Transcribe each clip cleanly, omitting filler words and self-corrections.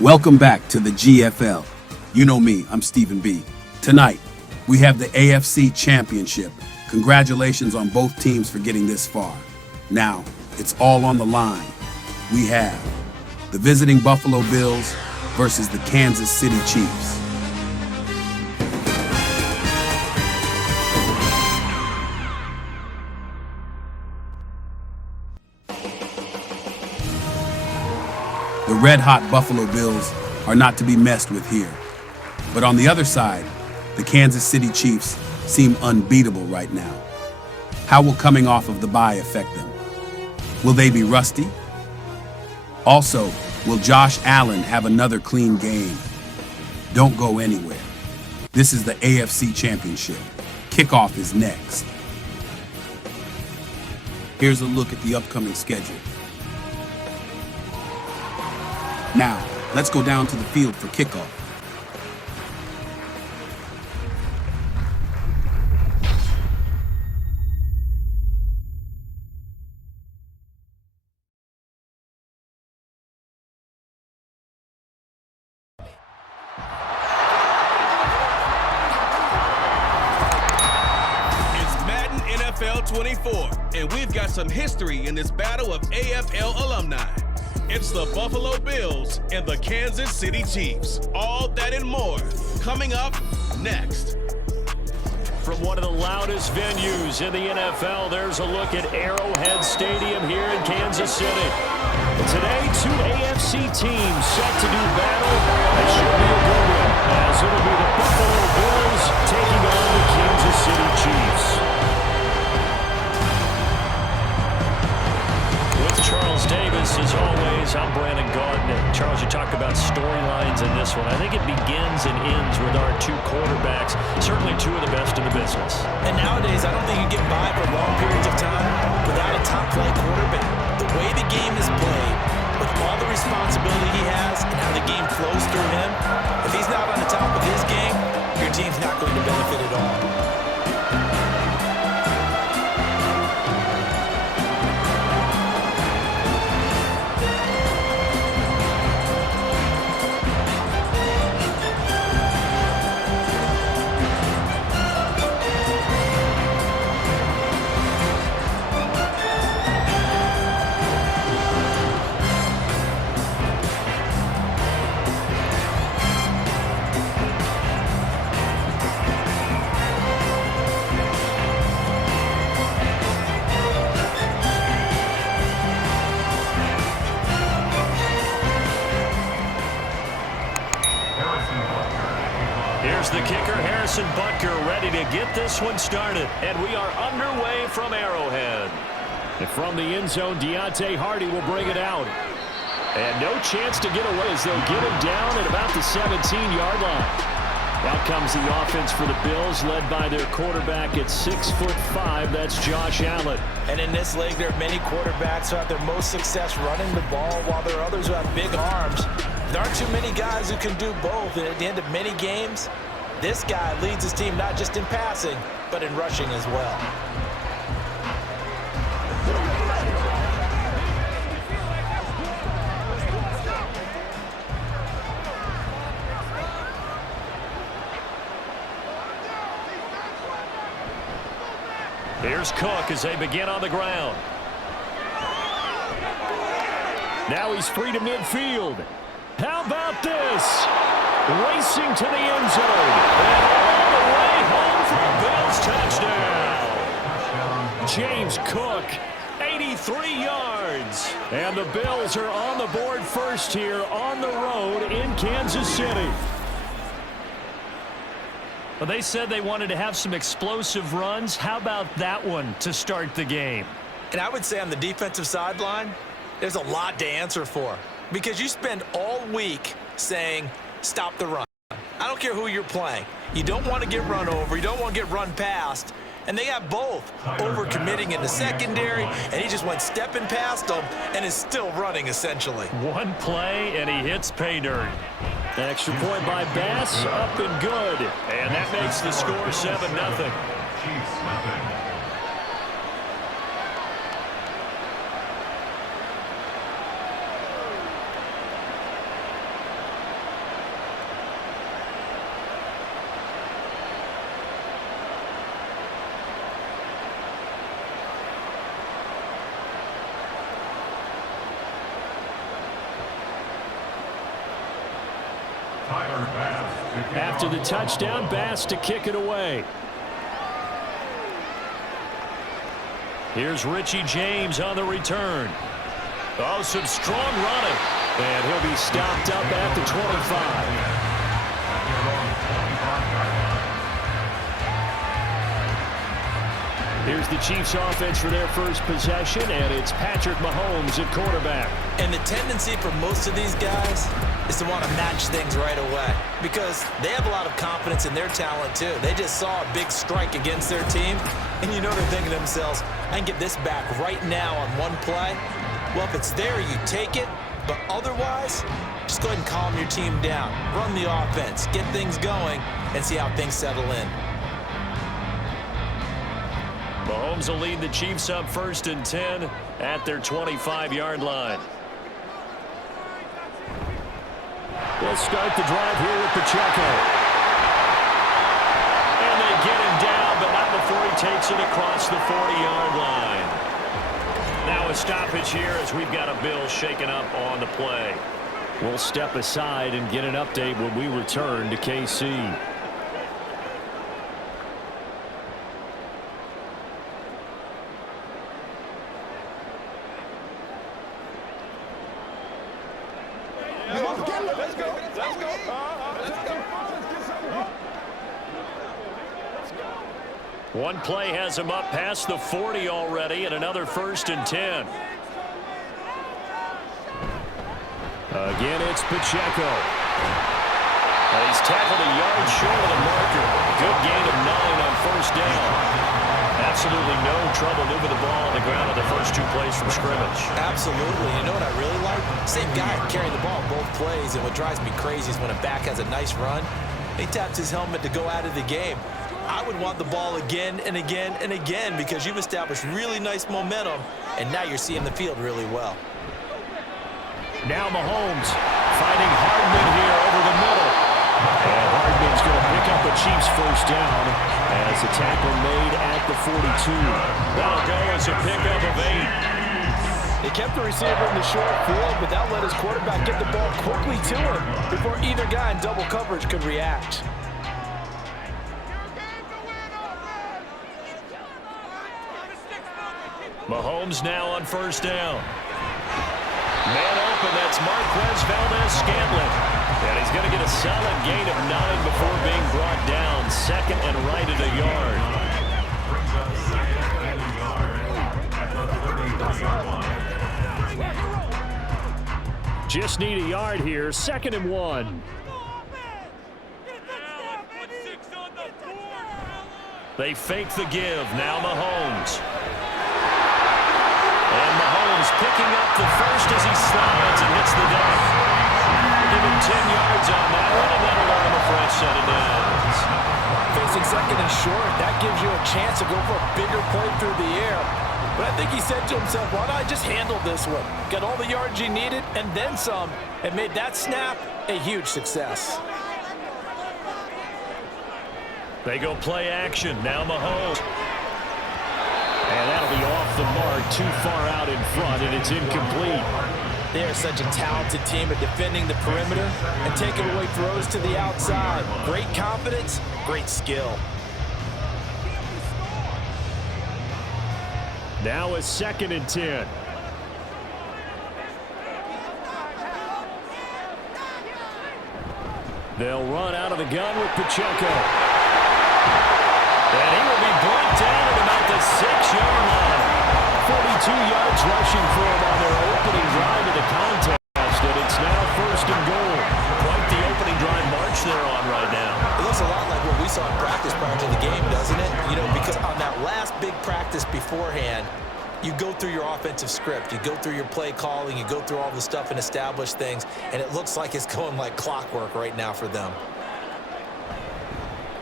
Welcome back to the GFL. You know me, I'm Stephen B. Tonight, we have the AFC Championship. Congratulations on both teams for getting this far. Now, it's all on the line. We have the visiting Buffalo Bills versus the Kansas City Chiefs. The red-hot Buffalo Bills are not to be messed with here. But on the other side, the Kansas City Chiefs seem unbeatable right now. How will coming off of the bye affect them? Will they be rusty? Also, will Josh Allen have another clean game? Don't go anywhere. This is the AFC Championship. Kickoff is next. Here's a look at the upcoming schedule. Now, let's go down to the field for kickoff. NFL 24, and we've got some history in this battle of AFL alumni. It's the Buffalo Bills and the Kansas City Chiefs. All that and more coming up next. From one of the loudest venues in the NFL, there's a look at Arrowhead Stadium here in Kansas City. Today, two AFC teams set to do battle. It should be a good one, as it'll be the Buffalo Bills taking on the Kansas City Chiefs. With Charles Davis, as always, I'm Brandon Gardner. Charles, you talked about storylines in this one. I think it begins and ends with our two quarterbacks, certainly two of the best in the business. And nowadays, I don't think you get by for long periods of time without a top-flight quarterback. The way the game is played, with all the responsibility he has and how the game flows through him, if he's not on the top of his game, your team's not going to benefit at all. Here's the kicker, Harrison Butker, ready to get this one started. And we are underway from Arrowhead. And from the end zone, Deontay Hardy will bring it out. And no chance to get away as they'll get him down at about the 17-yard line. Out comes the offense for the Bills, led by their quarterback at 6'5". That's Josh Allen. And in this league, there are many quarterbacks who have their most success running the ball, while there are others who have big arms. There aren't too many guys who can do both, and at the end of many games, this guy leads his team not just in passing, but in rushing as well. Here's Cook as they begin on the ground. Now he's free to midfield. How about this? Racing to the end zone. And all the way home for a Bills touchdown. James Cook, 83 yards. And the Bills are on the board first here on the road in Kansas City. Well, they said they wanted to have some explosive runs. How about that one to start the game? And I would say on the defensive sideline, there's a lot to answer for, because you spend all week saying, stop the run. I don't care who you're playing. You don't want to get run over. You don't want to get run past. And they got both over-committing in the secondary, and he just went stepping past them and is still running, essentially. One play, and he hits pay dirt. Extra point by Bass, up and good. And that makes the score 7-0. After the touchdown, Bass to kick it away. Here's Richie James on the return. Oh, some strong running. And he'll be stopped up at the 25. Here's the Chiefs offense for their first possession, and it's Patrick Mahomes at quarterback. And the tendency for most of these guys is to want to match things right away because they have a lot of confidence in their talent too. They just saw a big strike against their team, and you know they're thinking to themselves, I can get this back right now on one play. Well, if it's there, you take it, but otherwise, just go ahead and calm your team down. Run the offense, get things going, and see how things settle in. Mahomes will lead the Chiefs up 1st and 10 at their 25-yard line. We'll start the drive here with Pacheco. And they get him down, but not before he takes it across the 40-yard line. Now a stoppage here as we've got a Bills shaken up on the play. We'll step aside and get an update when we return to KC. One play has him up past the 40 already, and another 1st and 10. Again, it's Pacheco. He's tackled a yard short of the marker. Good gain of 9 on 1st down. Absolutely no trouble moving the ball on the ground on the first 2 plays from scrimmage. Absolutely. You know what I really like? Same guy carrying the ball both plays, and what drives me crazy is when a back has a nice run, he taps his helmet to go out of the game. I would want the ball again and again and again because you've established really nice momentum, and now you're seeing the field really well. Now Mahomes finding Hardman here over the middle. And Hardman's going to pick up the Chiefs' 1st down as the tackle made at the 42. That'll go as a pickup of 8. They kept the receiver in the short field, but that let his quarterback get the ball quickly to him before either guy in double coverage could react. Mahomes now on 1st down. Man open, that's Marquez Valdez-Scantling. And he's going to get a solid gain of 9 before being brought down. 2nd and right at a yard. Just need a yard here. 2nd and 1. They fake the give. Now Mahomes. And Mahomes picking up the 1st as he slides and hits the deck. Give him 10 yards on that one, and that'll run him a fresh set of downs. Facing 2nd and short, that gives you a chance to go for a bigger play through the air. But I think he said to himself, why not just handle this one? Got all the yards he needed and then some, and made that snap a huge success. They go play action. Now Mahomes. And that'll be off the mark, too far out in front, and it's incomplete. They are such a talented team at defending the perimeter and taking away throws to the outside. Great confidence, great skill. Now a 2nd and 10. They'll run out of the gun with Pacheco. And he will be brought down at about the 6-yard line. 42 yards rushing for him on their opening drive of the contest. And it's now 1st and goal. Quite the opening drive march they're on right now. It looks a lot like what we saw in practice prior to the game, doesn't it? You know, because on that last big practice beforehand, you go through your offensive script, you go through your play calling, you go through all the stuff and establish things, and it looks like it's going like clockwork right now for them.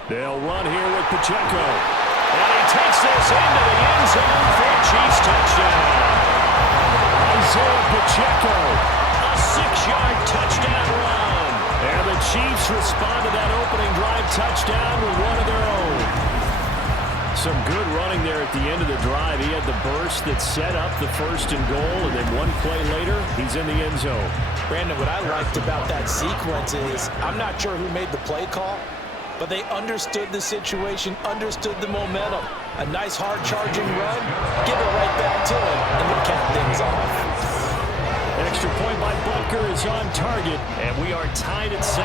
They'll run here with Pacheco. And he takes this into the end zone for a Chiefs touchdown. Isaiah Pacheco, a 6-yard touchdown run. And the Chiefs respond to that opening drive touchdown with one of their own. Some good running there at the end of the drive. He had the burst that set up the 1st and goal, and then one play later, he's in the end zone. Brandon, what I liked about that sequence is I'm not sure who made the play call, but they understood the situation, understood the momentum. A nice hard charging run, give it right back to him, and then cap things off. Extra point by Butker is on target, and we are tied at 7.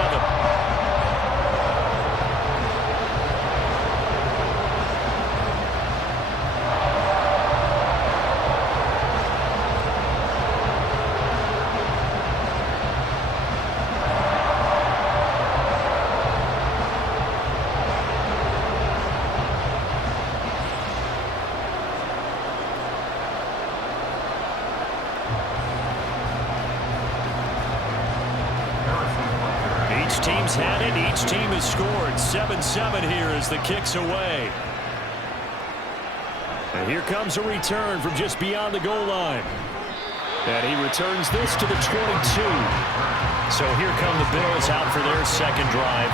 Team's had it. Each team has scored. 7-7 here as the kick's away. And here comes a return from just beyond the goal line. And he returns this to the 22. So here come the Bills out for their second drive.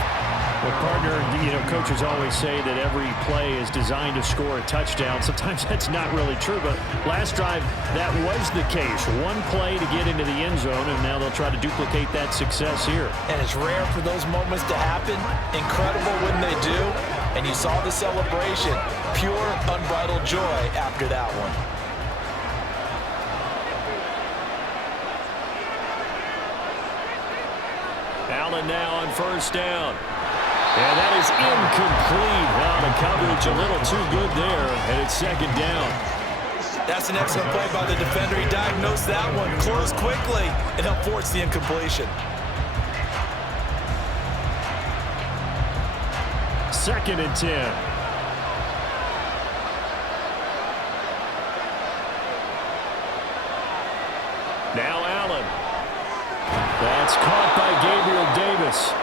Well, partner, coaches always say that every play is designed to score a touchdown. Sometimes that's not really true, but last drive, that was the case. One play to get into the end zone, and now they'll try to duplicate that success here. And it's rare for those moments to happen. Incredible when they do. And you saw the celebration. Pure, unbridled joy after that one. Allen now on 1st down. And that is incomplete. Now the coverage a little too good there, and it's 2nd down. That's an excellent play by the defender. He diagnosed that one, closed quickly, and helped force the incompletion. 2nd and 10. Now Allen. That's caught by Gabriel Davis.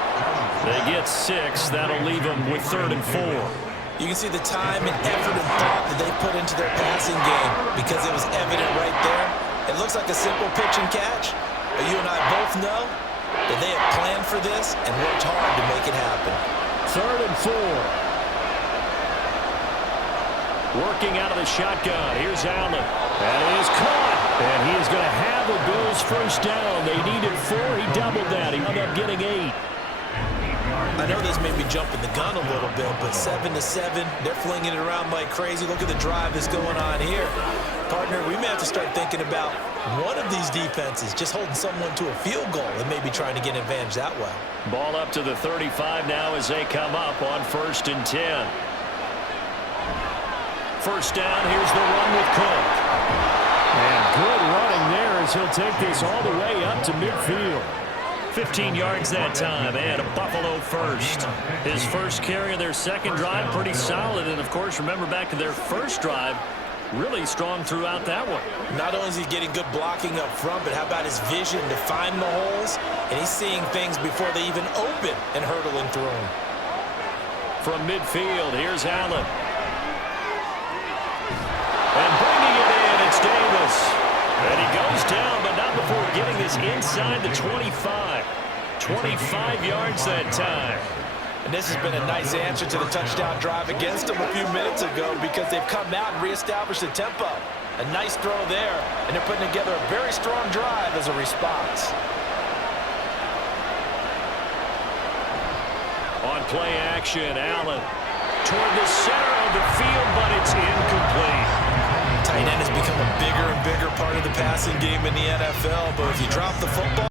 They get 6. That'll leave them with 3rd and 4. You can see the time and effort and thought that they put into their passing game because it was evident right there. It looks like a simple pitch and catch, but you and I both know that they have planned for this and worked hard to make it happen. 3rd and 4. Working out of the shotgun. Here's Allen. That is caught. And he is going to have the Bills' 1st down. They needed 4. He doubled that. He ended up getting 8. I know this made me jump in the gun a little bit, but 7-7, they're flinging it around like crazy. Look at the drive that's going on here. Partner, we may have to start thinking about one of these defenses just holding someone to a field goal and maybe trying to get an advantage that way. Ball up to the 35 now as they come up on 1st and 10. 1st down, here's the run with Cook. And good running there as he'll take this all the way up to midfield. 15 yards that time, and a Buffalo 1st. His first carry of their second drive, pretty solid. And, of course, remember back to their first drive, really strong throughout that one. Not only is he getting good blocking up front, but how about his vision to find the holes? And he's seeing things before they even open and hurdling through them. From midfield, here's Allen. And bringing it in, it's Davis. And he goes down, but not before getting this inside the 25. 25 yards that time. And this has been a nice answer to the touchdown drive against them a few minutes ago because they've come out and reestablished the tempo. A nice throw there, and they're putting together a very strong drive as a response. On play action, Allen toward the center of the field, but it's incomplete. Tight end has become a bigger and bigger part of the passing game in the NFL, but if you drop the football,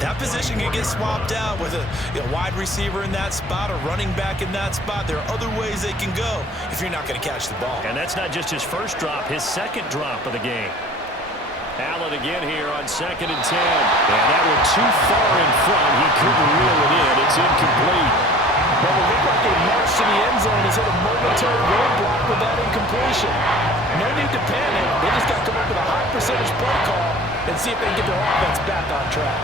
that position can get swapped out with a wide receiver in that spot, a running back in that spot. There are other ways they can go if you're not going to catch the ball. And that's not just his first drop, his second drop of the game. Allen again here on 2nd and 10. And that one too far in front. He couldn't reel it in. It's incomplete. Well, it looked like they marched to the end zone. Has hit a momentary roadblock with that incompletion. No need to panic. They just got to come up with a high percentage play call and see if they can get their offense back on track.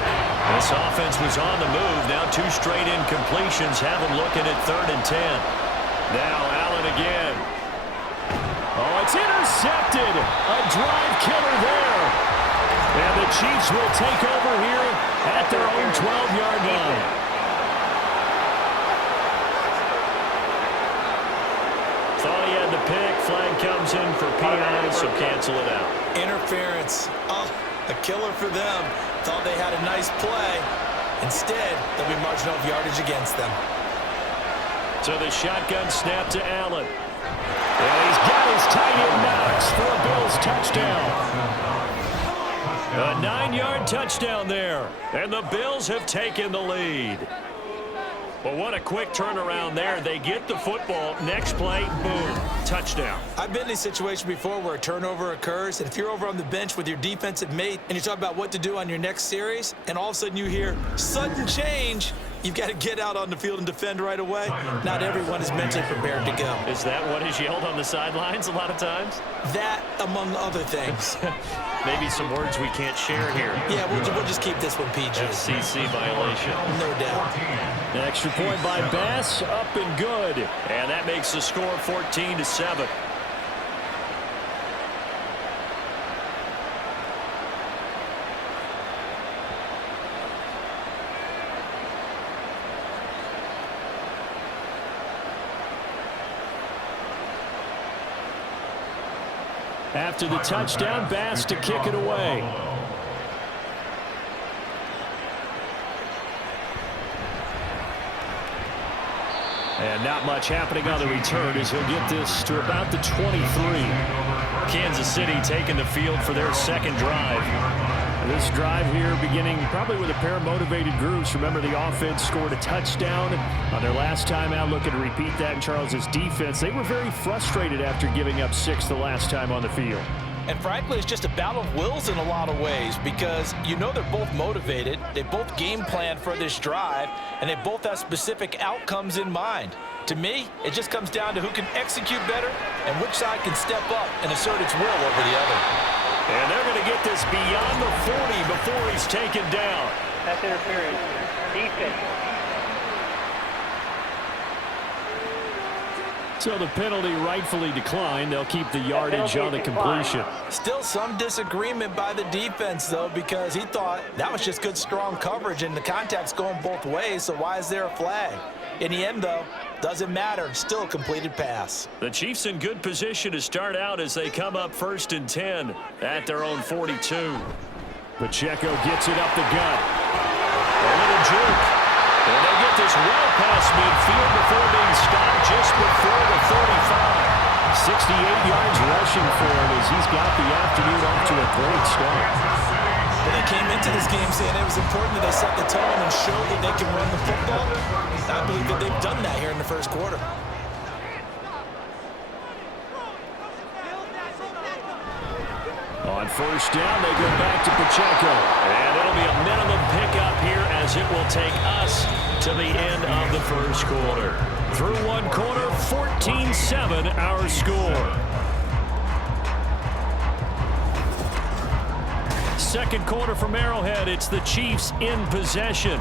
This offense was on the move. Now 2 straight incompletions have them looking at 3rd and 10. Now Allen again. Oh, it's intercepted. A drive killer there. And the Chiefs will take over here at their own 12-yard line. Thought flag comes in for PI, so cancel it out. Interference. Oh, a killer for them. Thought they had a nice play. Instead, they'll be marching off yardage against them. So the shotgun snap to Allen. And he's got his tight end Knox for a Bills touchdown. A 9-yard touchdown there. And the Bills have taken the lead. Well, what a quick turnaround there. They get the football. Next play, boom, touchdown. I've been in a situation before where a turnover occurs, and if you're over on the bench with your defensive mate and you talk about what to do on your next series, and all of a sudden you hear sudden change, you've got to get out on the field and defend right away. Not everyone is mentally prepared to go. Is that what is yelled on the sidelines a lot of times? That, among other things. Maybe some words we can't share here. Yeah, we'll just keep this one PG. FCC violation. No doubt. An extra point by Bass, up and good. And that makes the score 14-7. After the touchdown, Bass to kick it away. And not much happening on the return as he'll get this to about the 23. Kansas City taking the field for their second drive. This drive here beginning probably with a pair of motivated groups. Remember, the offense scored a touchdown on their last time out. Looking to repeat that in Charles's defense. They were very frustrated after giving up 6 the last time on the field. And frankly, it's just a battle of wills in a lot of ways because you know they're both motivated, they both game plan for this drive, and they both have specific outcomes in mind. To me, it just comes down to who can execute better and which side can step up and assert its will over the other. And they're going to get this beyond the 40 before he's taken down. That's interference. Defense. So the penalty rightfully declined. They'll keep the yardage on the completion. Still some disagreement by the defense, though, because he thought that was just good, strong coverage, and the contact's going both ways, so why is there a flag? In the end, though, doesn't matter. Still a completed pass. The Chiefs in good position to start out as they come up 1st and 10 at their own 42. Pacheco gets it up the gut. A little juke. And they get this well past midfield before being stopped just before the 35. 68 yards rushing for him as he's got the afternoon off to a great start. Well, they came into this game saying it was important that they set the tone and show that they can run the football. I believe that they've done that here in the first quarter. On 1st down, they go back to Pacheco. And it'll be a minimum pickup here as it will take us to the end of the first quarter. Through one quarter, 14-7 our score. Second quarter from Arrowhead, it's the Chiefs in possession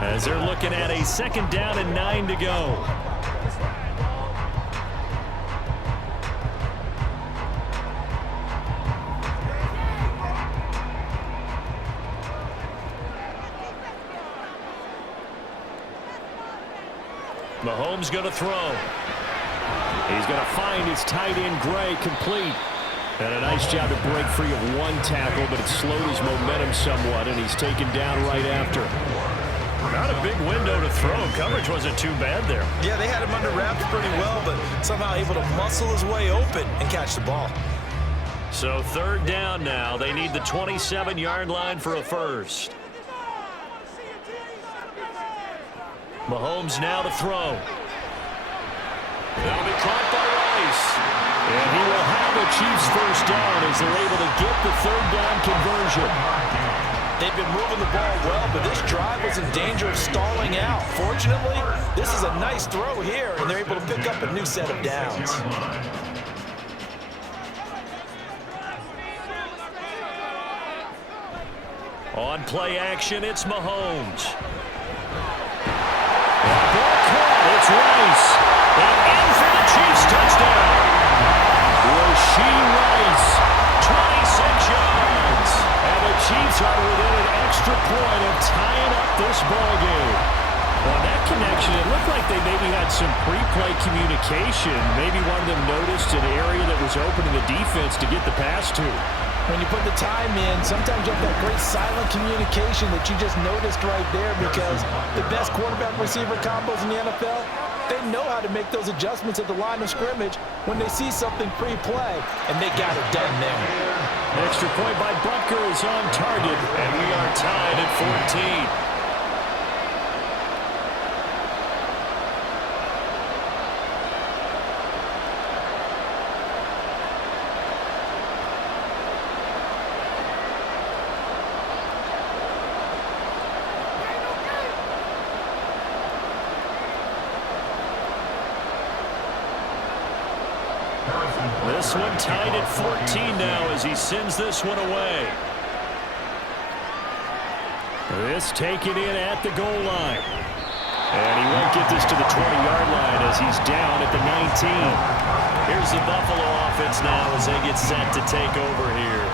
as they're looking at a 2nd down and 9 to go. Mahomes going to throw. He's going to find his tight end Gray complete. And a nice job to break free of one tackle, but it slowed his momentum somewhat, and he's taken down right after. Not a big window to throw. Coverage wasn't too bad there. Yeah, they had him under wraps pretty well, but somehow able to muscle his way open and catch the ball. So 3rd down now. They need the 27-yard line for a first. Mahomes now to throw. That'll be caught by Rice. And he will have the Chiefs 1st down as they're able to get the 3rd down conversion. They've been moving the ball well, but this drive was in danger of stalling out. Fortunately, this is a nice throw here, and they're able to pick up a new set of downs. On play action, it's Mahomes. Ball caught. It's Rice. And in for the Chiefs touchdown. Rasheed Rice, 26 yards. And the Chiefs are within an extra point of tying up this ball game. Well, that connection, it looked like they maybe had some pre-play communication. Maybe one of them noticed an area that was open in the defense to get the pass to. When you put the time in, sometimes you have that great silent communication that you just noticed right there, because the best quarterback-receiver combos in the NFL, they know how to make those adjustments at the line of scrimmage when they see something pre-play, and they got it done there. Extra point by Butker is on target, and we are tied at 14. This one tied at 14 now as he sends this one away. This taken in at the goal line. And he won't get this to the 20-yard line as he's down at the 19. Here's the Buffalo offense now as they get set to take over here.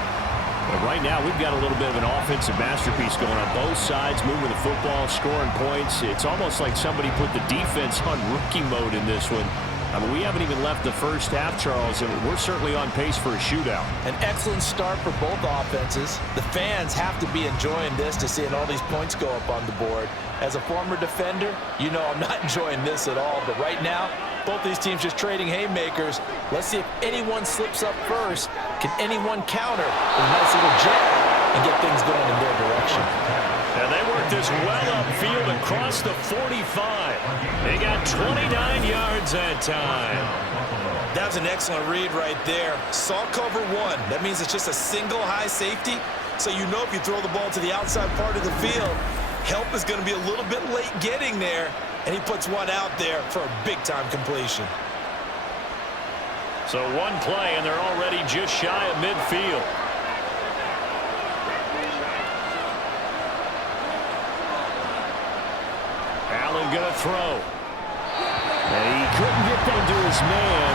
But right now we've got a little bit of an offensive masterpiece going on both sides, moving the football, scoring points. It's almost like somebody put the defense on rookie mode in this one. I mean, we haven't even left the first half, Charles, and we're certainly on pace for a shootout. An excellent start for both offenses. The fans have to be enjoying this to seeing all these points go up on the board. As a former defender, you know I'm not enjoying this at all. But right now, both these teams just trading haymakers. Let's see if anyone slips up first. Can anyone counter a nice little jab and get things going in their direction? And they work this well upfield across the 45. They got 29 yards that time. That was an excellent read right there. Saw cover one. That means it's just a single high safety. So you know if you throw the ball to the outside part of the field, help is going to be a little bit late getting there. And he puts one out there for a big-time completion. So one play, and they're already just shy of midfield. Allen going to throw. And he couldn't get that to his man.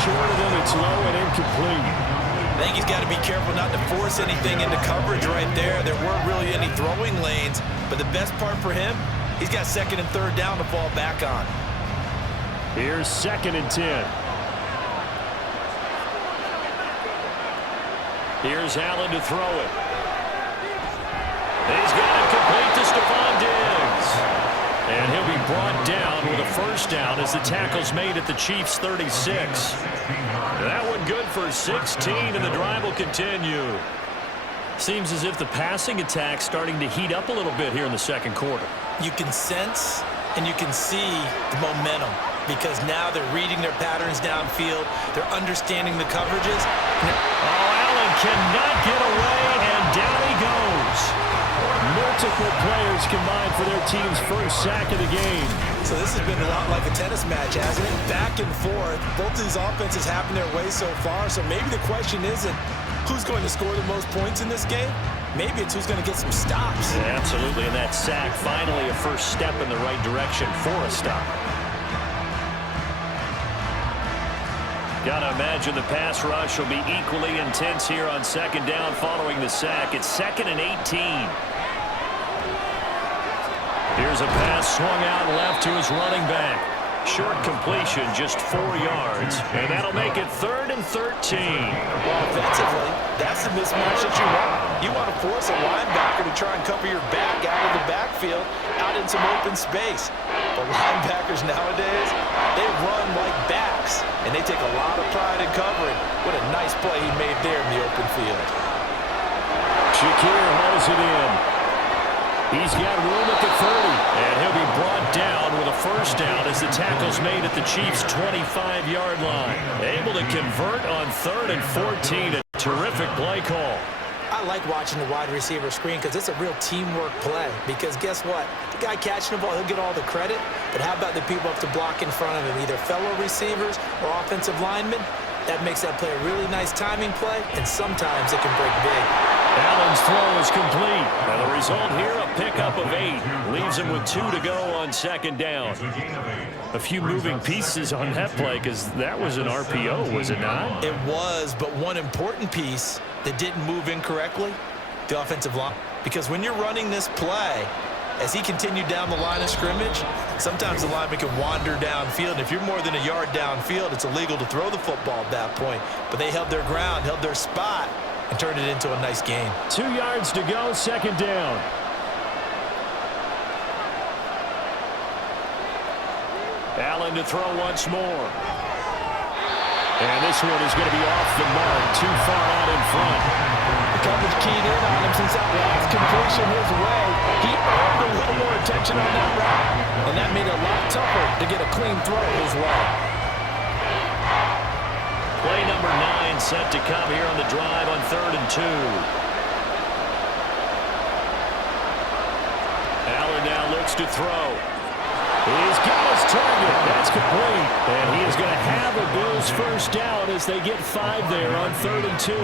Short of them, it's low and incomplete. I think he's got to be careful not to force anything into coverage right there. There weren't really any throwing lanes. But the best part for him, he's got second and third down to fall back on. Here's 2nd and 10. Here's Allen to throw it. He's got it complete to Stephon Diggs. And he'll be brought down with a first down as the tackle's made at the Chiefs' 36. That one good for 16, and the drive will continue. Seems as if the passing attack's starting to heat up a little bit here in the second quarter. You can sense and you can see the momentum because now they're reading their patterns downfield. They're understanding the coverages. Oh, Allen cannot get away, and down he goes. Multiple players combined for their team's first sack of the game. So this has been a lot like a tennis match, hasn't it? Back and forth. Both of these offenses having their way so far. So maybe the question isn't who's going to score the most points in this game. Maybe it's who's going to get some stops. Yeah, absolutely, and that sack finally a first step in the right direction for a stop. Gotta imagine the pass rush will be equally intense here on second down following the sack. It's 2nd and 18. Here's a pass swung out left to his running back. Short completion, just 4 yards. And that'll make it 3rd and 13. Well, offensively, that's the mismatch that you want. You want to force a linebacker to try and cover your back out of the backfield, out in some open space. But linebackers nowadays, they run like backs, and they take a lot of pride in covering. What a nice play he made there in the open field. Shakir holds it in. He's got room at the 30, and he'll be brought down with a first down as the tackle's made at the Chiefs' 25-yard line. Able to convert on 3rd and 14. A terrific play call. I like watching the wide receiver screen because it's a real teamwork play. Because guess what? The guy catching the ball, he'll get all the credit. But how about the people up to block in front of him, either fellow receivers or offensive linemen? That makes that play a really nice timing play, and sometimes it can break big. Allen's throw is complete. And the result here, a pickup of 8. Leaves him with 2 to go on second down. A few moving pieces on that play because that was an RPO, was it not? It was, but one important piece that didn't move incorrectly, the offensive line. Because when you're running this play, as he continued down the line of scrimmage, sometimes the lineman can wander downfield. And if you're more than a yard downfield, it's illegal to throw the football at that point. But they held their ground, held their spot, and turned it into a nice gain. 2 yards to go, second down. Allen to throw once more. And this one is going to be off the mark, too far out in front. The coverage keyed in on him since that last completion his way. He earned a little more attention on that route, and that made it a lot tougher to get a clean throw his way. Play number 9 set to come here on the drive on 3rd and 2. Allen now looks to throw. He's got his target. That's complete. And he is going to have a Bills first down as they get 5 there on 3rd and 2.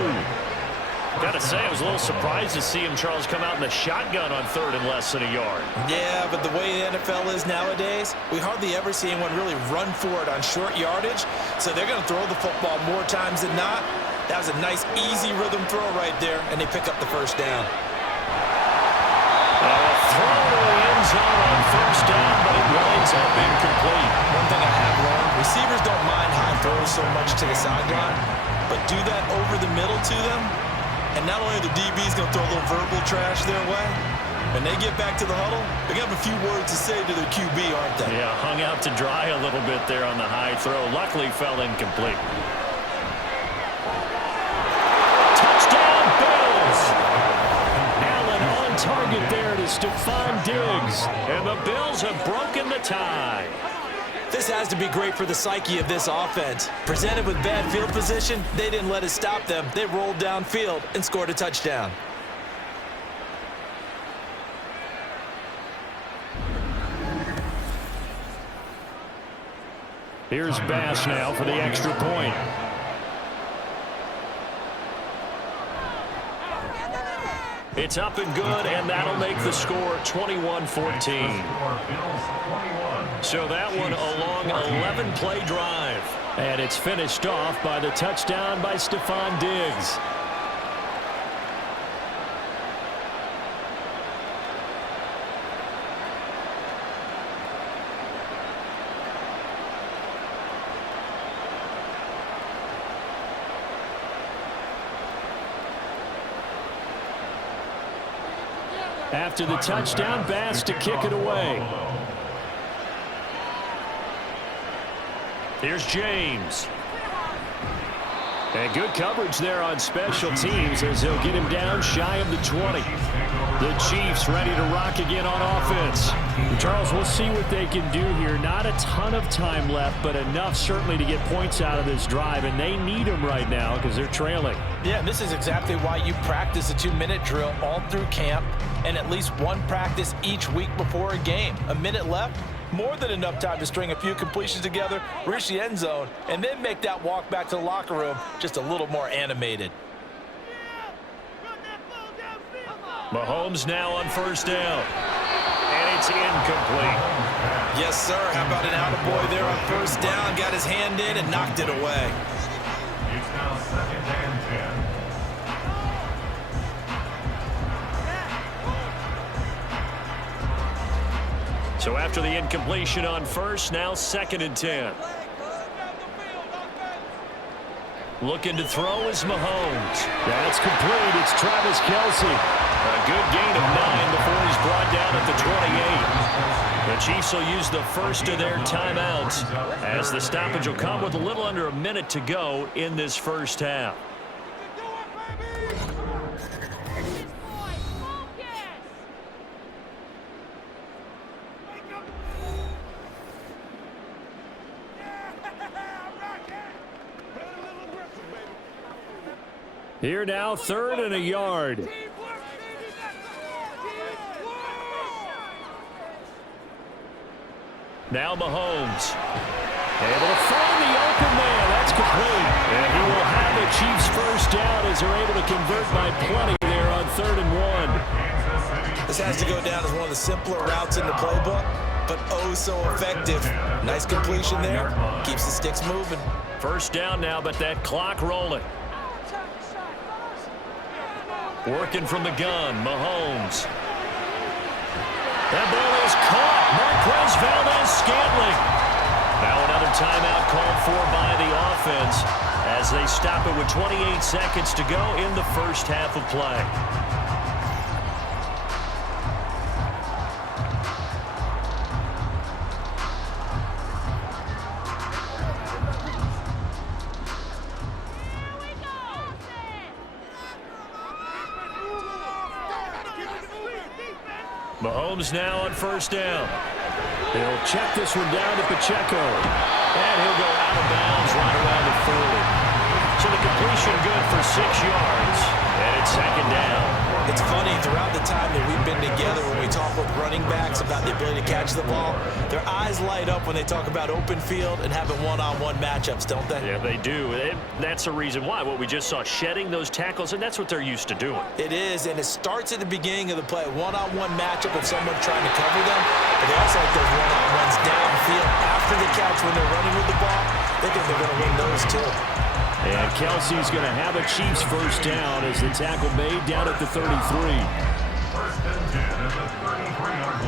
Got to say, I was a little surprised to see him, Charles, come out in the shotgun on 3rd and less than a yard. Yeah, but the way the NFL is nowadays, we hardly ever see anyone really run for it on short yardage. So they're going to throw the football more times than not. That was a nice, easy rhythm throw right there, and they pick up the first down. Throw to the end zone on first down, but it winds up incomplete. One thing I have learned, receivers don't mind high throws so much to the sideline, but do that over the middle to them, and not only are the DBs going to throw a little verbal trash their way, when they get back to the huddle, they're going to have a few words to say to their QB, aren't they? Yeah, hung out to dry a little bit there on the high throw. Luckily fell incomplete. Touchdown, Bills! Allen on target there to Stephon Diggs. And the Bills have broken the tie. This has to be great for the psyche of this offense. Presented with bad field position, they didn't let it stop them. They rolled downfield and scored a touchdown. Here's Bass now for the extra point. It's up and good, and that'll make the score 21-14. So that one a long 11-play drive. And it's finished off by the touchdown by Stephon Diggs. After the touchdown, Bass to kick it away. Here's James. And good coverage there on special teams as they'll get him down shy of the 20. The Chiefs ready to rock again on offense. Charles, we'll see what they can do here. Not a ton of time left, but enough certainly to get points out of this drive, and they need them right now because they're trailing. Yeah, and this is exactly why you practice a 2-minute drill all through camp and at least one practice each week before a game. A minute left, more than enough time to string a few completions together, reach the end zone, and then make that walk back to the locker room just a little more animated. Mahomes now on first down. And it's incomplete. Yes, sir. How about an attaboy there on first down? Got his hand in and knocked it away. It's now 2nd and 10. So after the incompletion on first, now 2nd and 10. Looking to throw is Mahomes. That's complete. It's Travis Kelce. A good gain of 9 before he's brought down at the 28. The Chiefs will use the first of their timeouts as the stoppage will come with a little under a minute to go in this first half. Here now, 3rd and a yard. Now Mahomes. Able to find the open man. That's complete. And he will have the Chiefs first down as they're able to convert by plenty there on 3rd and 1. This has to go down as one of the simpler routes in the playbook, but oh so effective. Nice completion there. Keeps the sticks moving. First down now, but that clock rolling. Working from the gun, Mahomes. That ball is caught. Marquez Valdes-Scantling. Now another timeout called for by the offense as they stop it with 28 seconds to go in the first half of play. Mahomes now on first down. He'll check this one down to Pacheco. And he'll go out of bounds right around the 40. So the completion good for 6 yards. And it's second down. It's funny, throughout the time that we've been together, when we talk with running backs about the ability to catch the ball, their eyes light up when they talk about open field and having one-on-one matchups, don't they? Yeah, they do. That's the reason why. What we just saw, shedding those tackles, and that's what they're used to doing. It is, and it starts at the beginning of the play, one-on-one matchup with someone trying to cover them, but they also like those one-on-ones downfield after the catch when they're running with the ball. They think they're going to win those too. And Kelsey's going to have a Chiefs first down as the tackle made down at the 33. First and 10 at the 33-yard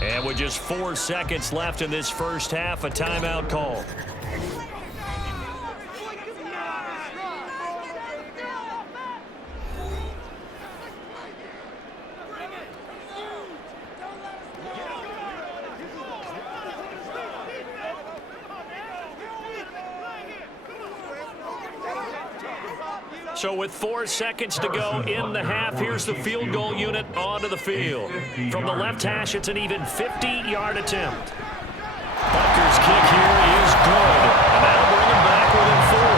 line. And with just 4 seconds left in this first half, a timeout call. So with 4 seconds to go in the half, here's the field goal unit onto the field. From the left hash, it's an even 50-yard attempt. Butker's kick here is good. And that'll bring him back within 4.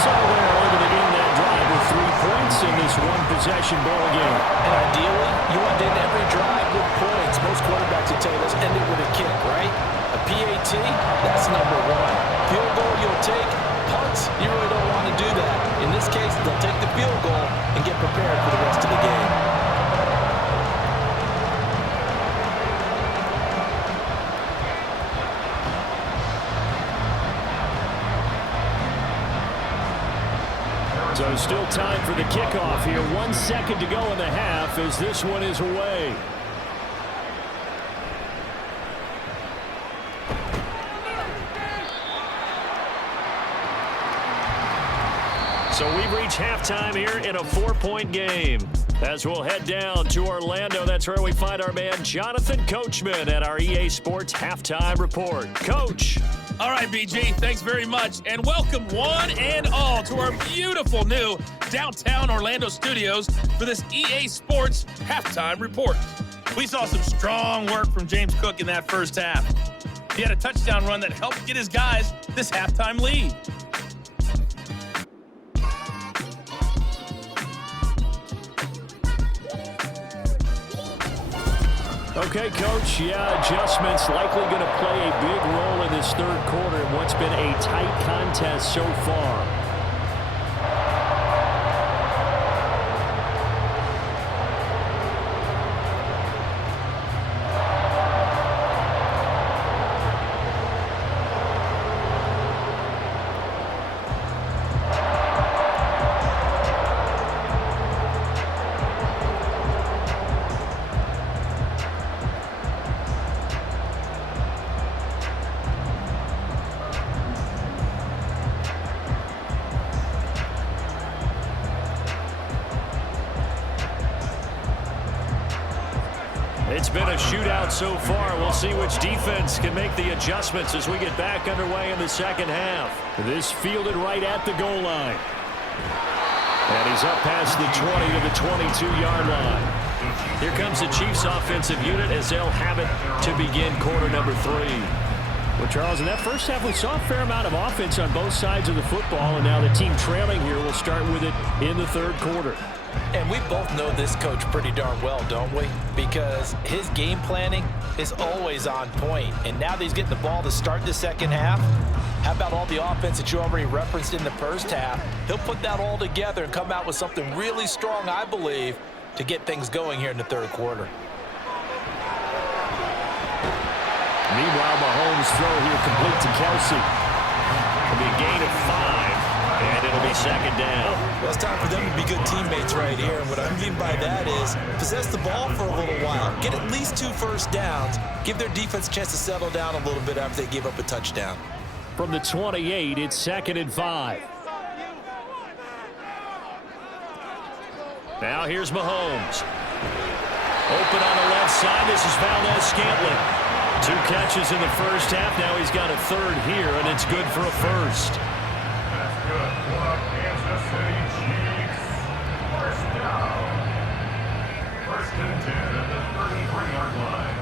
So they're able to end that drive with 3 points in this one-possession ball game. And ideally, you want to end every drive with points. Most quarterbacks would tell you, let's end it with a kick, right? A PAT, that's number 1. Field goal you'll take. Punts, you really don't want to do that. In this case, they'll take the field goal and get prepared for the rest of the game. So still time for the kickoff here. 1 second to go in the half as this one is away. So we've reached halftime here in a 4-point game. As we'll head down to Orlando, that's where we find our man Jonathan Coachman at our EA Sports Halftime Report. Coach. All right, BG, thanks very much. And welcome one and all to our beautiful new downtown Orlando studios for this EA Sports Halftime Report. We saw some strong work from James Cook in that first half. He had a touchdown run that helped get his guys this halftime lead. Okay, Coach, adjustments likely going to play a big role in this third quarter in what's been a tight contest so far. It's been a shootout so far. We'll see which defense can make the adjustments as we get back underway in the second half. This fielded right at the goal line. And he's up past the 20 to the 22-yard line. Here comes the Chiefs offensive unit as they'll have it to begin quarter number 3. Well, Charles, in that first half, we saw a fair amount of offense on both sides of the football, and now the team trailing here will start with it in the third quarter. And we both know this coach pretty darn well, don't we? Because his game planning is always on point. And now that he's getting the ball to start the second half, how about all the offense that you already referenced in the first half? He'll put that all together and come out with something really strong, I believe, to get things going here in the third quarter. Meanwhile, Mahomes' throw here complete to Kelsey. It'll be a gain of 5. And it'll be second down. Well, it's time for them to be good teammates right here. And what I mean by that is possess the ball for a little while. Get at least 2 first downs. Give their defense a chance to settle down a little bit after they give up a touchdown. From the 28, it's 2nd and 5. Now here's Mahomes. Open on the left side. This is Valdez-Scantling. 2 catches in the first half. Now he's got a third here, and it's good for a first. That's good for Kansas City Chiefs. First down. 1st and 10 at the 33-yard line.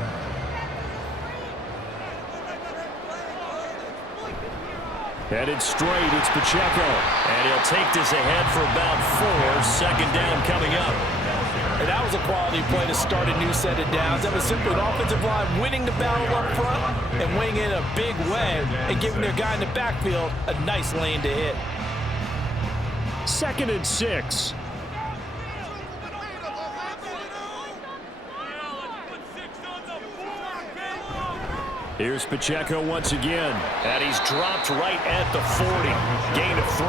Headed straight, it's Pacheco. And he'll take this ahead for about 4. Second down coming up. And that was a quality play to start a new set of downs. That was simply an offensive line winning the battle up front and winning in a big way and giving their guy in the backfield a nice lane to hit. 2nd and 6. Here's Pacheco once again. And he's dropped right at the 40. Gain of 3.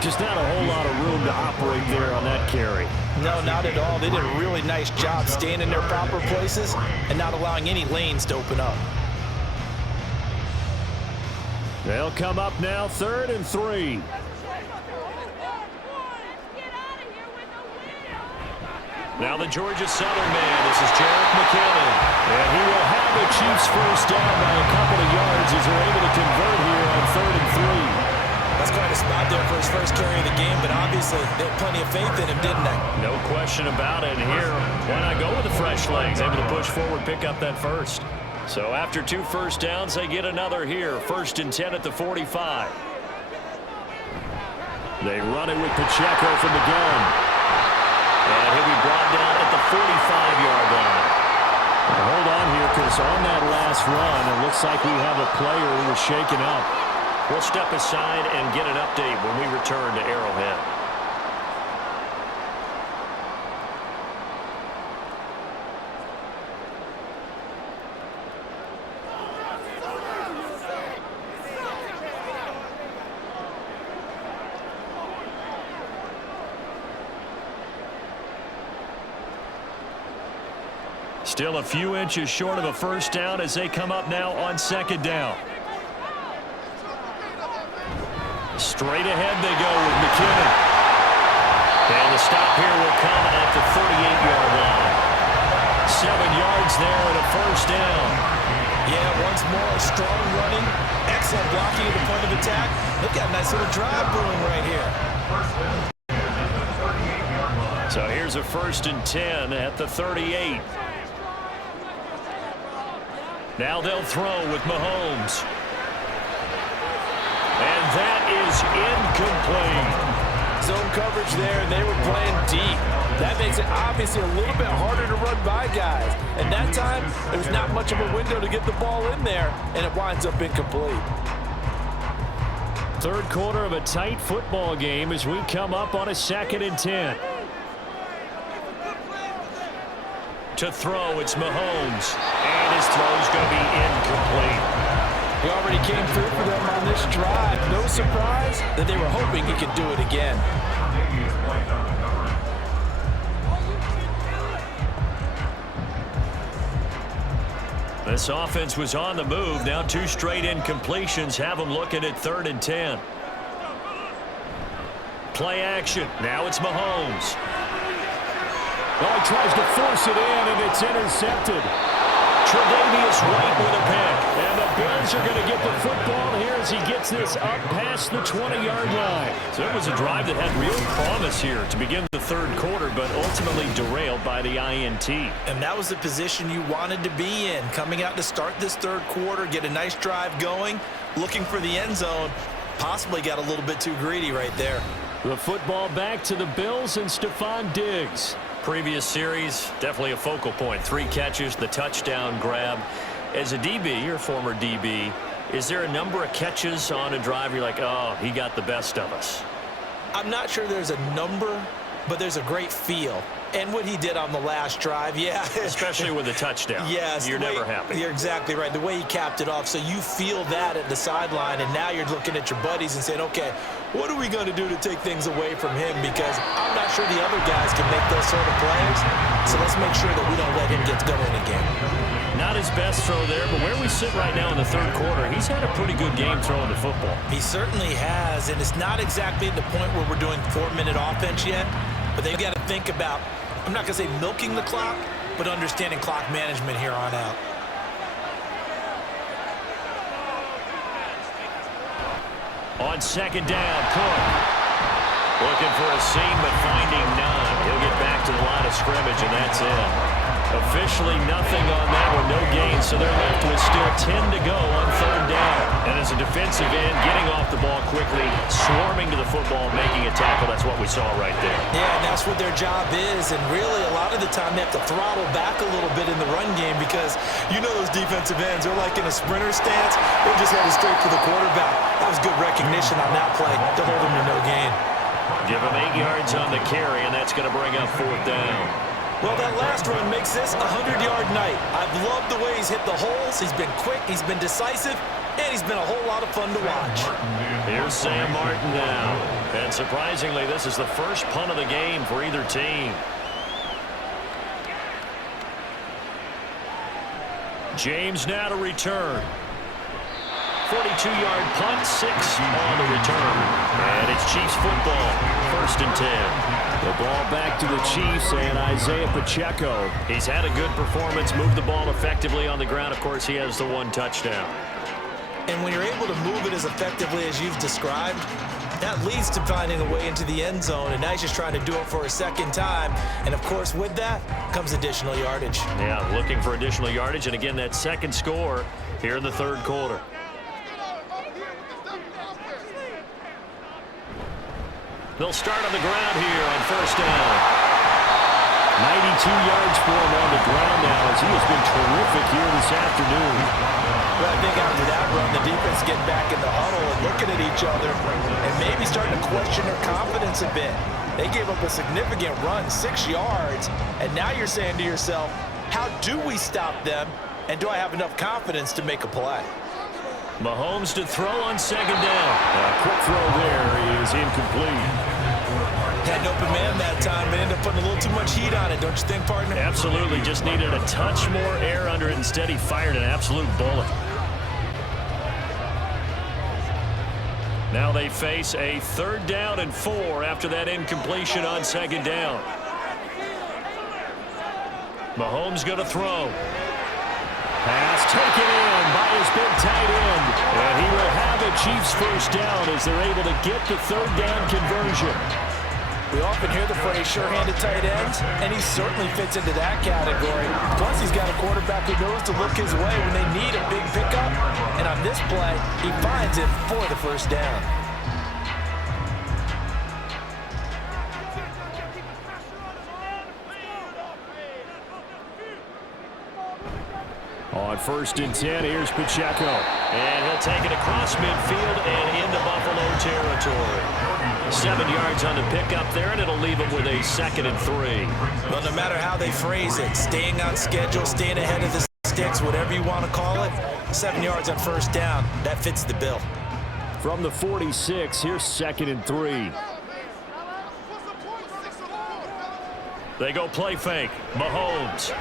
Just not a whole lot of room to operate there on that carry. No, not at all. They did a really nice job staying in their proper places and not allowing any lanes to open up. They'll come up now 3rd and 3. Now the Georgia Southern man. This is Jarek McKinnon. And he will have the Chiefs first down by a couple of yards as they're able to convert here on 3rd and 3. That's quite a spot there for his first carry of the game, but obviously they had plenty of faith in him, didn't they? No question about it. Here, why not go with the fresh legs? Able to push forward, pick up that first. So after 2 first downs, they get another here. 1st and 10 at the 45. They run it with Pacheco from the gun. And he'll be brought down at the 45-yard line. Now hold on here, because on that last run, it looks like we have a player who was shaken up. We'll step aside and get an update when we return to Arrowhead. Still a few inches short of a first down as they come up now on 2nd down. Straight ahead they go with McKinnon. And the stop here will come at the 38-yard line. 7 yards there and a first down. Yeah, once more, strong running, excellent blocking at the point of attack. They've got a nice little drive brewing right here. So here's a 1st and 10 at the 38. Now they'll throw with Mahomes. And that is incomplete. Zone coverage there, and they were playing deep. That makes it obviously a little bit harder to run by guys. And that time, there's not much of a window to get the ball in there, and it winds up incomplete. 3rd quarter of a tight football game as we come up on a 2nd and 10. To throw, it's Mahomes. And his throw's going to be incomplete. He already came through for them on this drive. No surprise that they were hoping he could do it again. This offense was on the move. Now 2 straight incompletions have them looking at 3rd and 10. Play action. Now it's Mahomes. Well, he tries to force it in, and it's intercepted. Tre'Davious White with a pick. And the Bills are going to get the football here as he gets this up past the 20-yard line. So it was a drive that had real promise here to begin the 3rd quarter, but ultimately derailed by the INT. And that was the position you wanted to be in, coming out to start this 3rd quarter, get a nice drive going, looking for the end zone. Possibly got a little bit too greedy right there. The football back to the Bills and Stephon Diggs. Previous series, definitely a focal point. 3 catches, the touchdown grab. As a DB, your former DB, is there a number of catches on a drive you're like, oh, he got the best of us? I'm not sure there's a number, but there's a great feel. And what he did on the last drive, yeah. Especially with a touchdown. Yes. You're never happy. You're exactly right. The way he capped it off. So you feel that at the sideline, and now you're looking at your buddies and saying, okay, what are we going to do to take things away from him? Because I'm not sure the other guys can make those sort of plays. So let's make sure that we don't let him get going again. Not his best throw there, but where we sit right now in the third quarter, he's had a pretty good game throwing the football. He certainly has, and it's not exactly at the point where we're doing 4-minute offense yet, but they've got to think about, I'm not going to say milking the clock, but understanding clock management here on out. On second down, Cook. Looking for a seam, but finding none. He'll get back to the line of scrimmage, and that's it. Officially nothing on that one, no gain, so they're left with still 10 to go on third down. And as a defensive end, getting off the ball quickly, swarming to the football, making a tackle, that's what we saw right there. Yeah, and that's what their job is, and really a lot of the time they have to throttle back a little bit in the run game because you know those defensive ends, they're like in a sprinter stance, they're just headed straight for the quarterback. That was good recognition on that play to hold him to no gain. Give him 8 yards on the carry, and that's going to bring up fourth down. Well, that last run makes this a 100-yard night. I've loved the way he's hit the holes. He's been quick, he's been decisive, and he's been a whole lot of fun to watch. Here's Sam Martin now. And surprisingly, this is the first punt of the game for either team. James now to return. 42-yard punt, 6 on the return. And it's Chiefs football, 1st and 10. The ball back to the Chiefs and Isaiah Pacheco. He's had a good performance, moved the ball effectively on the ground. Of course, he has the 1 touchdown. And when you're able to move it as effectively as you've described, that leads to finding a way into the end zone, and now he's just trying to do it for a second time. And, of course, with that comes additional yardage. Yeah, looking for additional yardage, and again, that second score here in the third quarter. They'll start on the ground here on first down. 92 yards for him on the ground now as he has been terrific here this afternoon. Well, I think after that run, the defense getting back in the huddle and looking at each other and maybe starting to question their confidence a bit. They gave up a significant run, 6 yards, and now you're saying to yourself, how do we stop them, and do I have enough confidence to make a play? Mahomes to throw on second down. A quick throw there is incomplete. Had an open man that time, but ended up putting a little too much heat on it, don't you think, partner? Absolutely. Just needed a touch more air under it. Instead, he fired an absolute bullet. Now they face a 3rd down and 4 after that incompletion on second down. Mahomes going to throw. Pass taken in by his big tight end. And he will have a Chiefs first down as they're able to get the 3rd down conversion. We often hear the phrase sure-handed tight ends, and he certainly fits into that category. Plus, he's got a quarterback who knows to look his way when they need a big pickup. And on this play, he finds it for the first down. On 1st and 10, here's Pacheco. And he'll take it across midfield and into Buffalo territory. 7 yards on the pickup there, and it'll leave him with a 2nd and 3. Well, no matter how they phrase it, staying on schedule, staying ahead of the sticks, whatever you want to call it, 7 yards on first down, that fits the bill. From the 46, here's 2nd and 3. They go play fake. Mahomes.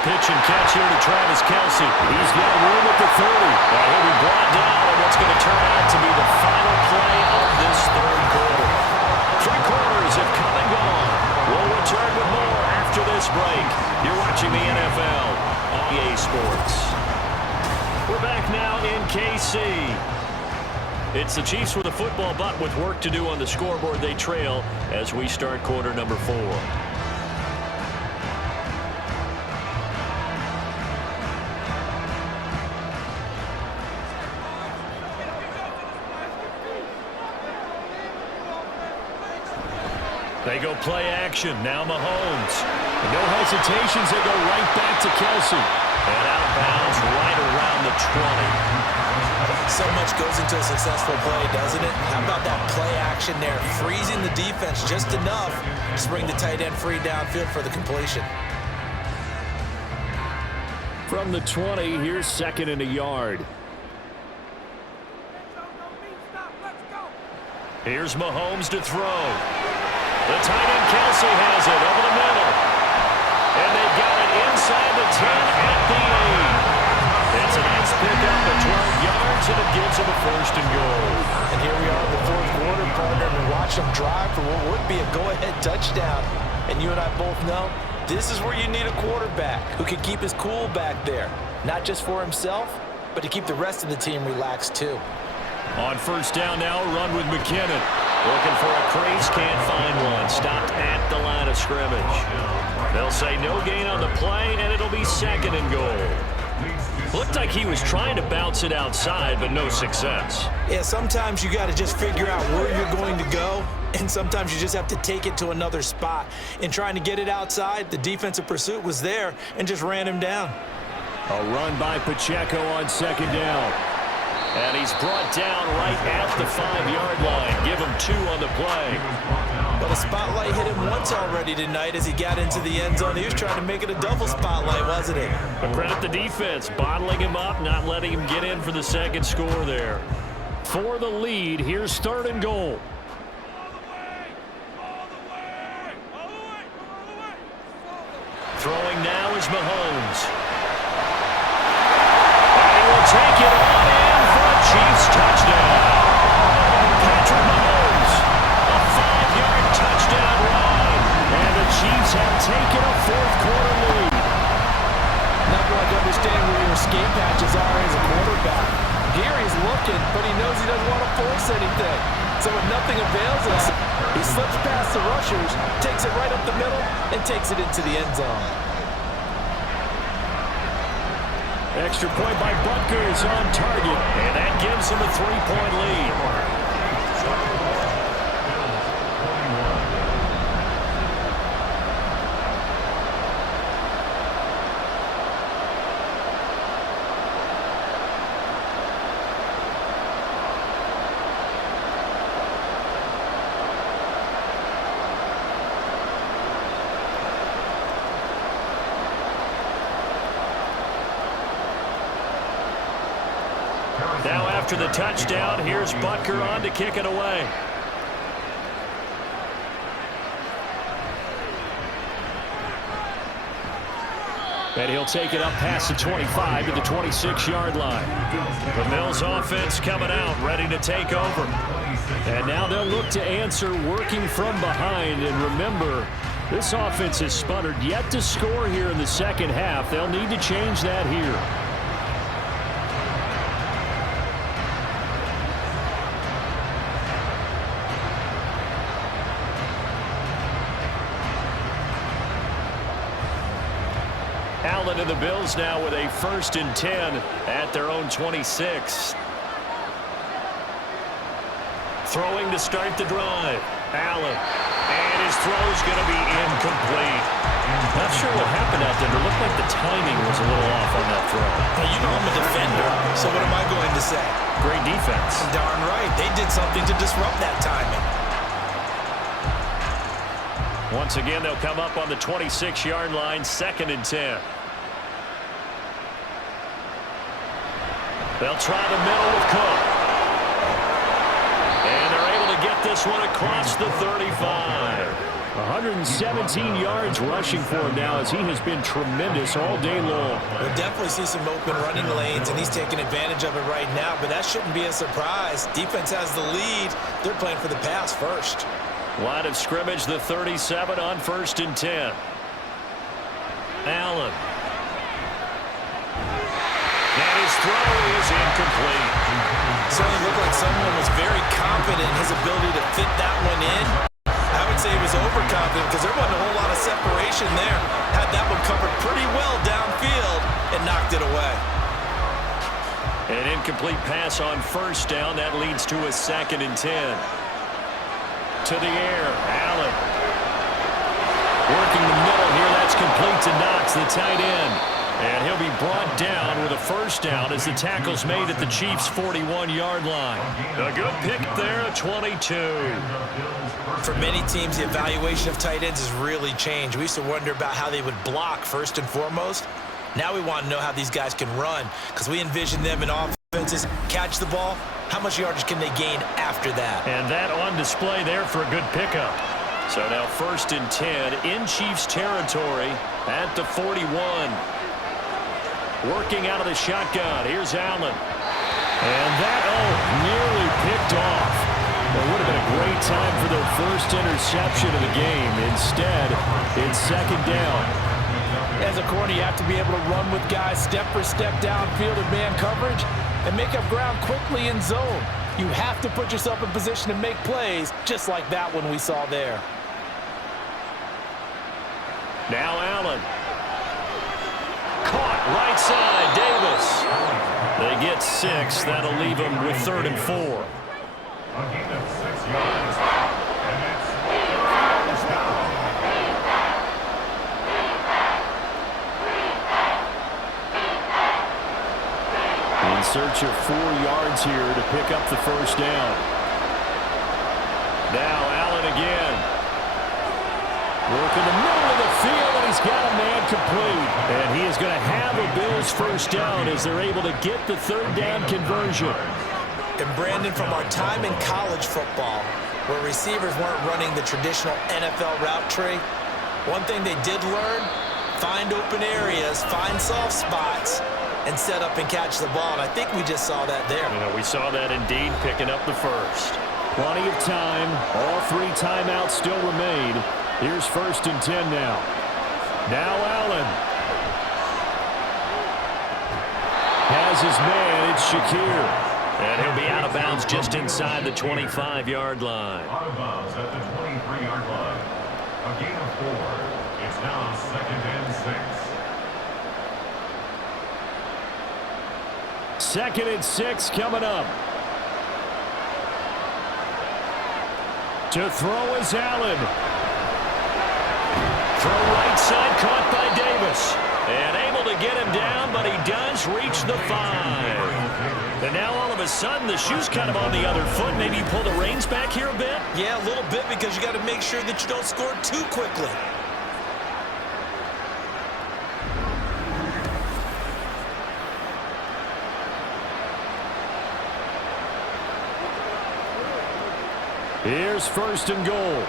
Pitch and catch here to Travis Kelce. He's got room at the 30. He'll be brought down on what's going to turn out to be the final play of this third quarter. 3 quarters have come and gone. We'll return with more after this break. You're watching the NFL on EA Sports. We're back now in KC. It's the Chiefs with a football, but with work to do on the scoreboard, they trail as we start quarter number 4. They go play action. Now Mahomes. No hesitations. They go right back to Kelce. And out of bounds right around the 20. So much goes into a successful play, doesn't it? How about that play action there, freezing the defense just enough to bring the tight end free downfield for the completion. From the 20, here's 2nd and a yard. Here's Mahomes to throw. The tight end Kelsey has it over the middle. And they got it inside the 10 at the 8. It's a nice pickup of 12 yards, and it gives them a 1st and goal. And here we are in the 4th quarter, partner, and watch them drive for what would be a go-ahead touchdown. And you and I both know this is where you need a quarterback who can keep his cool back there. Not just for himself, but to keep the rest of the team relaxed too. On 1st down now, run with McKinnon. Looking for a crease, can't find one. Stopped at the line of scrimmage. They'll say no gain on the play, and it'll be 2nd and goal. Looked like he was trying to bounce it outside, but no success. Yeah, sometimes you got to just figure out where you're going to go, and sometimes you just have to take it to another spot. In trying to get it outside, the defensive pursuit was there and just ran him down. A run by Pacheco on 2nd down. And he's brought down right at the 5-yard line. Give him 2 on the play. But the spotlight hit him once already tonight as he got into the end zone. He was trying to make it a double spotlight, wasn't he? But credit the defense, bottling him up, not letting him get in for the 2nd score there. For the lead, here's 3rd and goal. Throwing now is Mahomes. And he will take it on in for a Chiefs touchdown. Patrick Mahomes, a 5-yard touchdown run. And the Chiefs have taken a 4th quarter lead. Nothing like understanding where your escape patches are as a quarterback. Gary's looking, but he knows he doesn't want to force anything. So when nothing avails himself, he slips past the rushers, takes it right up the middle, and takes it into the end zone. Extra point by Butker is on target, and that gives him a 3-point lead. Now after the touchdown, here's Butker on to kick it away. And he'll take it up past the 25 to the 26-yard line. The Mills offense coming out, ready to take over. And now they'll look to answer working from behind. And remember, this offense has sputtered yet to score here in the 2nd half. They'll need to change that here. Allen and the Bills now with a 1st and 10 at their own 26. Throwing to start the drive. Allen. And his throw's going to be incomplete. Not sure what happened out there. It looked like the timing was a little off on that throw. Hey, you know I'm a defender, so what am I going to say? Great defense. Darn right. They did something to disrupt that timing. Once again, they'll come up on the 26-yard line, 2nd and 10. They'll try the middle with Cook. And they're able to get this one across the 35. 117 yards rushing for him now as he has been tremendous all day long. We'll definitely see some open running lanes, and he's taking advantage of it right now, but that shouldn't be a surprise. Defense has the lead. They're playing for the pass first. Line of scrimmage, the 37 on 1st and 10. Allen. And his throw is incomplete. Certainly looked like someone was very confident in his ability to fit that one in. I would say he was overconfident because there wasn't a whole lot of separation there. Had that one covered pretty well downfield and knocked it away. An incomplete pass on 1st down. That leads to a 2nd and 10. To the air, Allen. Working the middle here, that's complete to Knox, the tight end. And he'll be brought down with a first down as the tackle's made at the Chiefs' 41-yard line. A good pick there, 22. For many teams, the evaluation of tight ends has really changed. We used to wonder about how they would block first and foremost. Now we want to know how these guys can run because we envision them in offenses catch the ball. How much yardage can they gain after that? And that on display there for a good pickup. So now 1st and 10 in Chiefs territory at the 41. Working out of the shotgun. Here's Allen. And that, nearly picked off. It would have been a great time for their first interception of the game. Instead, it's 2nd down. As a corner, you have to be able to run with guys step for step downfield in man coverage and make up ground quickly in zone. You have to put yourself in position to make plays, just like that one we saw there. Now Allen. Caught right side, Davis. They get 6. That'll leave them with 3rd and 4. A gain of 6 yards. And it's first down. In search of 4 yards here to pick up the first down. Now Allen again. Work in the middle of the field, and he's got a man complete. And he is going to have a Bills first down as they're able to get the 3rd down conversion. And Brandon, from our time in college football, where receivers weren't running the traditional NFL route tree, one thing they did learn, find open areas, find soft spots, and set up and catch the ball. And I think we just saw that there. We saw that indeed, picking up the first. Plenty of time. All 3 timeouts still remain. Here's 1st and 10 now. Now Allen. Has his man. It's Shakir. And he'll be out of bounds just inside the 25-yard line. Out of bounds at the 23-yard line. A gain of 4. It's now 2nd and 6. 2nd and 6 coming up. To throw is Allen. Throw right side, caught by Davis. And able to get him down, but he does reach the 5. And now all of a sudden, the shoe's kind of on the other foot. Maybe you pull the reins back here a bit? Yeah, a little bit, because you got to make sure that you don't score too quickly. Here's 1st and goal.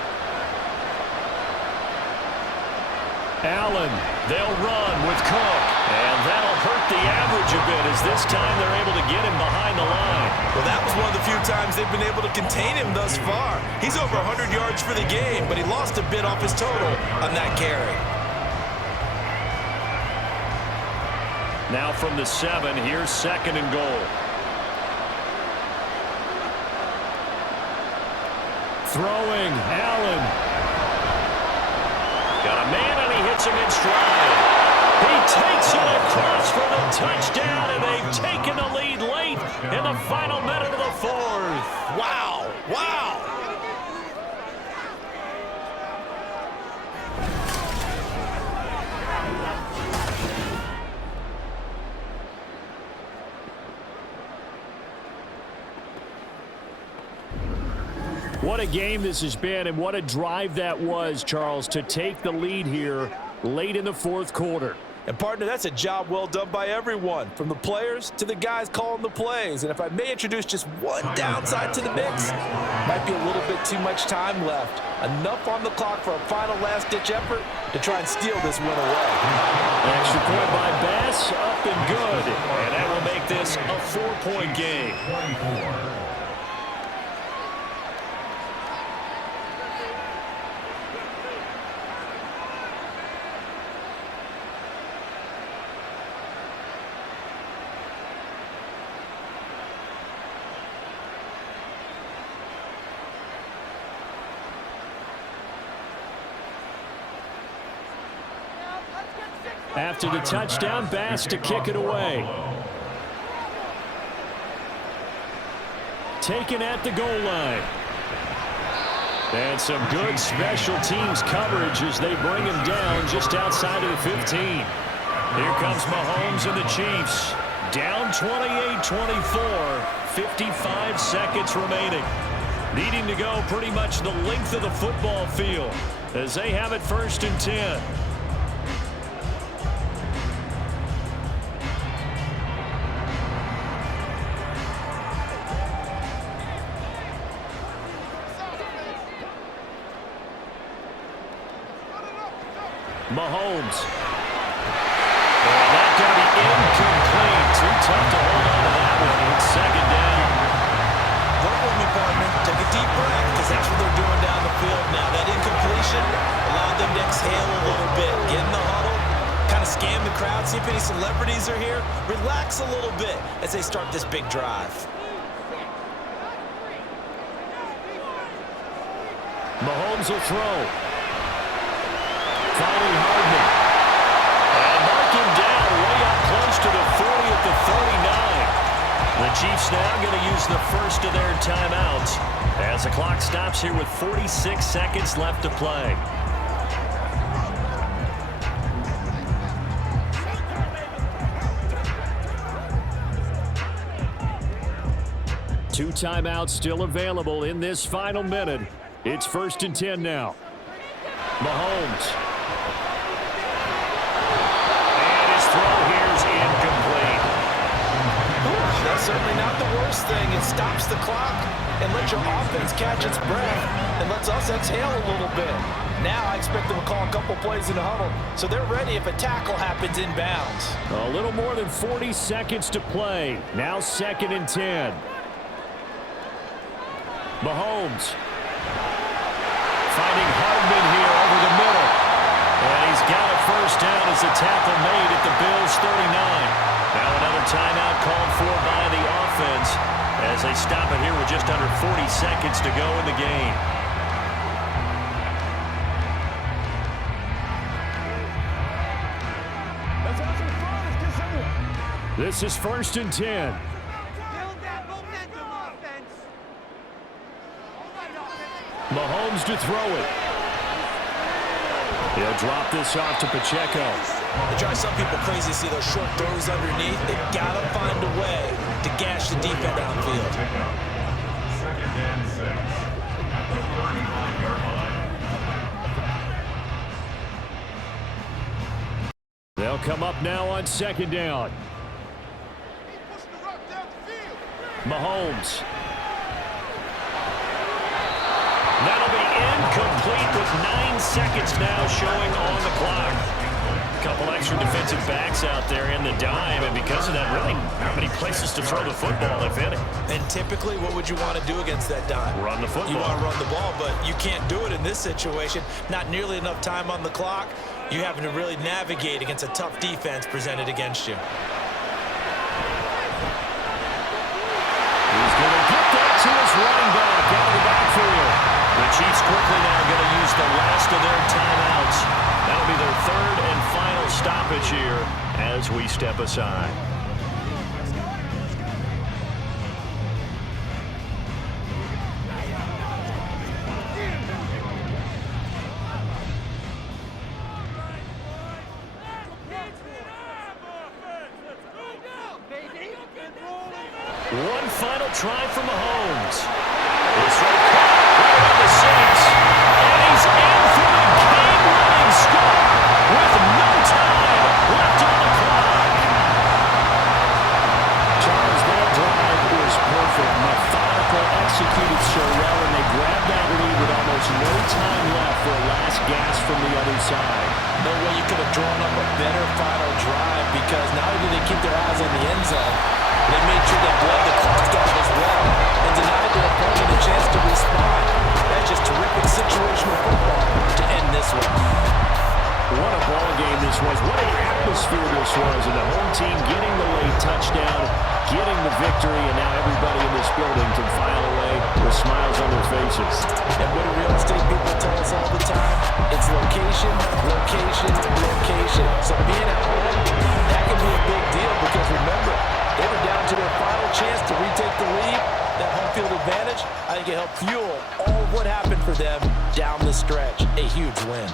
Allen, they'll run with Cook. And that'll hurt the average a bit as this time they're able to get him behind the line. Well, that was one of the few times they've been able to contain him thus far. He's over 100 yards for the game, but he lost a bit off his total on that carry. Now from the 7, here's 2nd and goal. Throwing, Allen. Got a man, and he hits him in stride. He takes it across for the touchdown, and they've taken the lead late in the final minute of the 4th. Wow, wow. What a game this has been, and what a drive that was, Charles, to take the lead here late in the 4th quarter. And, partner, that's a job well done by everyone, from the players to the guys calling the plays. And if I may introduce just one downside to the mix, might be a little bit too much time left. Enough on the clock for a final last-ditch effort to try and steal this win away. Extra point by Bass, up and good. And that will make this a 4-point game. 24. After the touchdown, Bass to kick it away. Taken at the goal line. And some good special teams coverage as they bring him down just outside of the 15. Here comes Mahomes and the Chiefs. Down 28-24, 55 seconds remaining. Needing to go pretty much the length of the football field as they have it 1st and 10. Mahomes. Oh, that's going to be incomplete. Too tough to hold on to that one. It's 2nd down. Work with me, partner. Take a deep breath because that's what they're doing down the field now. That incompletion allowed them to exhale a little bit. Get in the huddle, kind of scan the crowd, see if any celebrities are here. Relax a little bit as they start this big drive. Mahomes will throw. Finding Hardman. And mark him down way up close to the 40 at the 39. The Chiefs now going to use the first of their timeouts as the clock stops here with 46 seconds left to play. Two timeouts still available in this final minute. It's 1st and 10 now. Mahomes. And his throw here's incomplete. That's certainly not the worst thing. It stops the clock and lets your offense catch its breath and lets us exhale a little bit. Now I expect them to call a couple plays in the huddle so they're ready if a tackle happens inbounds. A little more than 40 seconds to play. Now 2nd and 10. Mahomes. Finding Hardman here over the middle. And he's got a 1st down as the tackle made at the Bills' 39. Now another timeout called for by the offense as they stop it here with just under 40 seconds to go in the game. This is 1st and 10. Mahomes to throw it. He'll drop this off to Pacheco. It drives some people crazy to see those short throws underneath. They've got to find a way to gash the defense downfield. 2nd and 6 at the 39-yard line. They'll come up now on 2nd down. Mahomes. That'll be incomplete with 9 seconds now showing on the clock. A couple extra defensive backs out there in the dime, and because of that, really not many places to throw the football, if any. And typically, what would you want to do against that dime? Run the football. You want to run the ball, but you can't do it in this situation. Not nearly enough time on the clock. You having to really navigate against a tough defense presented against you. He's going to get that to his running back out of the backfield. The Chiefs quickly now going to use the last of their timeouts. That'll be their 3rd and final stoppage here as we step aside. One final try for Mahomes. This right on the 6. And he's in for the game-winning score with no time left on the clock. Charles, that drive was perfect. Methodical, executed so well, and they grabbed that lead with almost no time left for a last gasp from the other side. No way you could have drawn up a better final drive because not only did they keep their eyes on the end zone, they made sure they bled the clock out as well and denied their opponent a chance to respond. That's just terrific situational football to end this one. What a ball game this was. What an atmosphere this was. And the home team getting the late touchdown, getting the victory, and now everybody in this building can file away with smiles on their faces. And what do real estate people tell us all the time? It's location, location, location. So being at home, that can be a big deal because remember, they were down to their final chance to retake the lead. That home field advantage, I think it helped fuel all of what happened for them down the stretch. A huge win.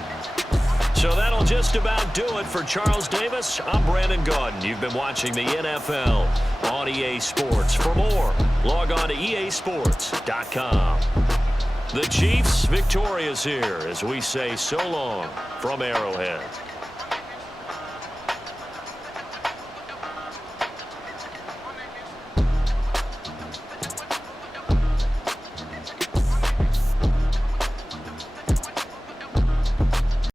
So that'll just about do it for Charles Davis. I'm Brandon Gaudin. You've been watching the NFL on EA Sports. For more, log on to easports.com. The Chiefs victorious here as we say so long from Arrowhead.